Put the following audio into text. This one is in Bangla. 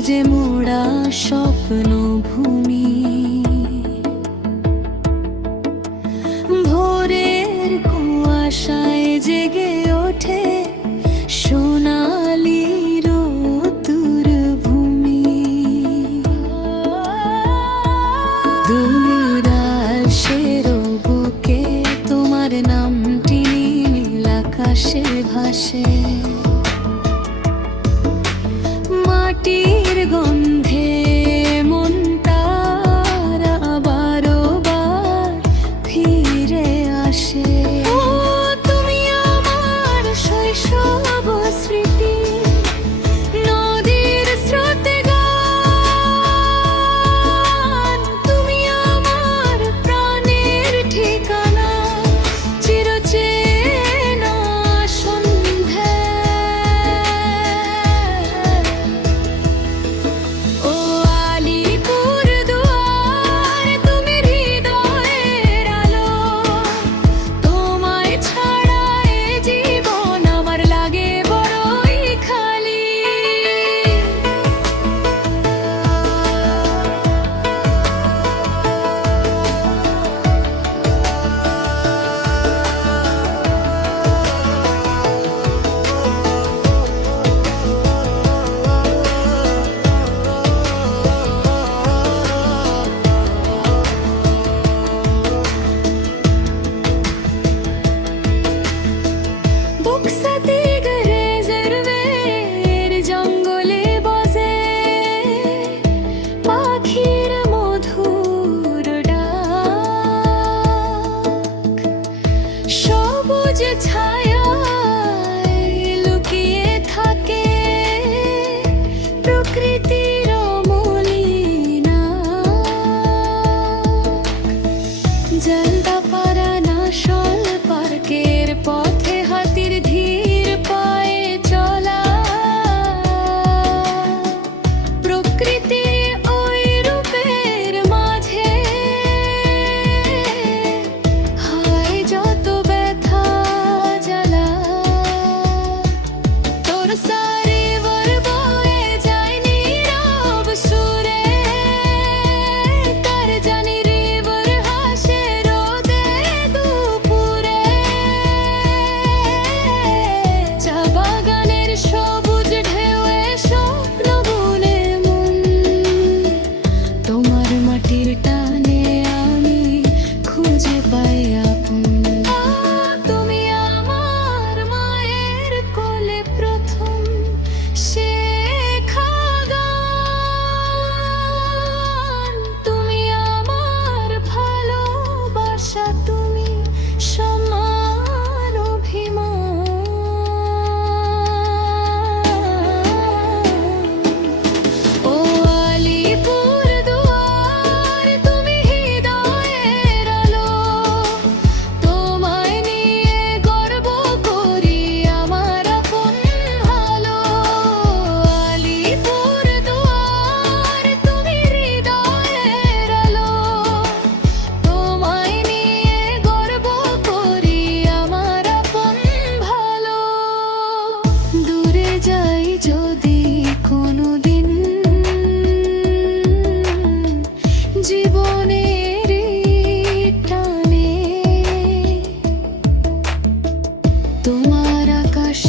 সবুজে মোড়া স্বপ্ন ভূমি, ভোরের কুয়াশায় জেগে ওঠে সোনালি রোদ্দুর ভূমি। দূরাশের বুকে তোমার নামটি নীল আকাশে ভাসে, মাটির গন্ধে মন তারা বারো বার ফিরে আসে। ও তুমি আমার শৈশব স্মৃতি, নদীর স্রোতে গান। তুমি আমার প্রাণের ঠিকানা, চিরচেনা সন্ধে। ও আলিপুর দুয়ার, তুমি হৃদয়ের আলো, তোমায় ছাড়া এ জীবন আমার লাগে বড়ই খালি। বুকসাতিগ রেজার্ভের জঙ্গলে বসে পাখির মধুর ডাক, সবুজ ছায়ায় লুকিয়ে থাকে প্রকৃতির মলিনা। জলদাপাড়া ন্যাশনাল পার্কের পথে হাতির ধীর পায়ে চলা, প্রকৃতির ওই রূপের মাঝে হায় যত ব্যথা জ্বালা। তোর সারিবার বয়ে যায় নীরব সুরে, কার জানি রিভার হাসে রোদে দুপুরে। চা বাগানের সবুজ ঢেউয়ে স্বপ্ন বুনে মন, তোমার মাটির টানে আমি খুঁজে পাই আপন। তুমি আমার মায়ের কোলে প্রথম শেখা গান, তুমি আমার ভালোবাসা, তুমি সমান অভিমান। ও আলিপুর দুয়ার, তুমি হৃদয়ের আলো, তোমায় নিয়ে গর্ব করি আমার আপন ভালো। আলিপুর দুয়ার, তুমি হৃদয়ের আলো, তোমায় নিয়ে গর্ব করি আমার আপন ভালো। দূরে যাই যদি কোনোদিন, জীবনের টানে তোমার আকাশ